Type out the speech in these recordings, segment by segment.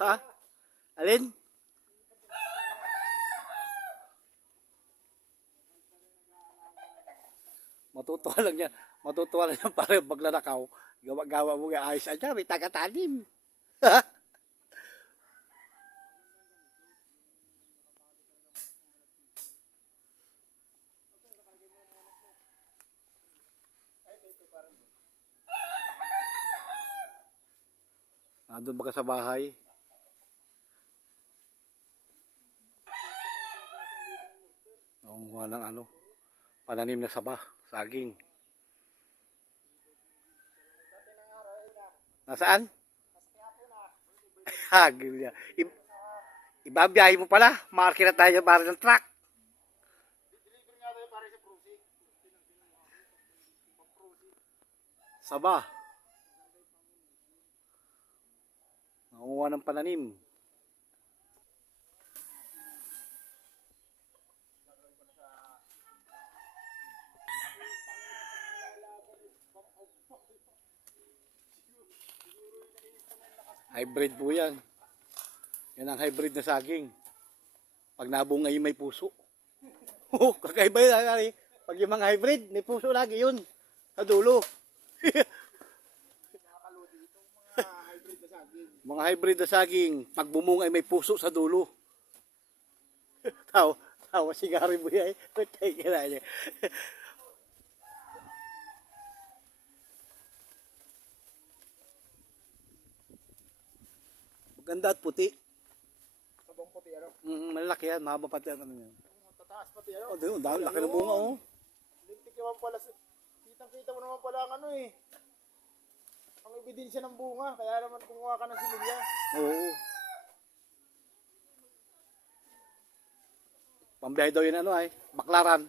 Ha? Alin? Matutuwa lang niya. Matutuwa lang yan para pag nanakaw. Gawa-gawa mo nga ayos. Ay, may taga-tanim. Nandun ba ka sa bahay? Noong walang ano, pananim na saba, saging. Nasaan? Hagil niya. I- ibabiyahe mo pala. Marky na tayo para ng truck. Saba. Nangunguha ng pananim. Hybrid po yan. Yan ang hybrid na saging. Pag nabungay may puso. Oh, kakaiba yun. Ari. Pag yung mga hybrid, may puso lagi yun. Sa dulo. mga hybrid na saging, pag bumungay may puso sa dulo. Tawa, tawa si Gary Buyay. Patay na niya. Maganda at puti. Sabong puti ano. Mm, malaki yan, mahaba pati ang ano yan. Tataas pati ano. Oh, doon, dahil laki ng bunga oh. Lintik naman pala. Kitang-kita mo naman pala ang ano eh. Ang ebidensya ng bunga. Kaya naman kumuha ka ng similya. Oo. Pambiyahe daw yun ano ay, Baklaran,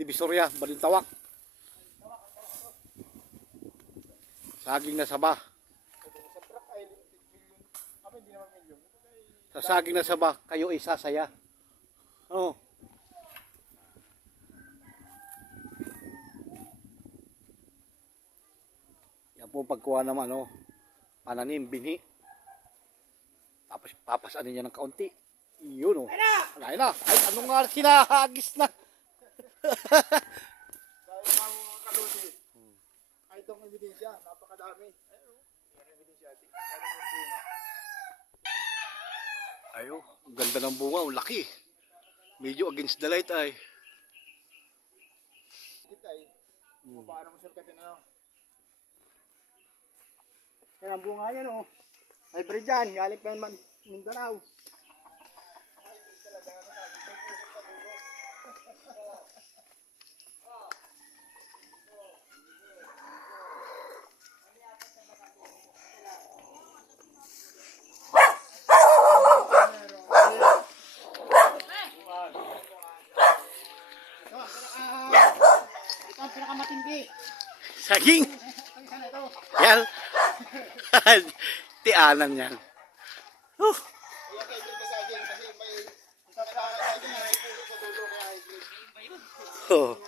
Divisoria, Balintawak. Saging na saba. Sa truck ay lintik milyon. Kami hindi naman milyon. Sa saging na saba, kayo ay sasaya. Oo. Yan po pagkuha ng ano, pananim, binhi. Tapos papasanin niya ng kaunti. Yun o. Wala na. Ay, ano nga sinahagis na. Dahil mga kalodi. Ay itong ebidensya. Napakadami. Ayun. Yan ang ebidensya. Yung bunga. Ayo, ganda ng bunga, ang laki. Medyo against the light ay. Kita eh. Kung paano mo surkatin ano. Yan ang bunga yan oh. Hybrid yan, galing pa man Mindanao. Pinakamatindi. Saging! Yan. Tianan yan. Oh, oh.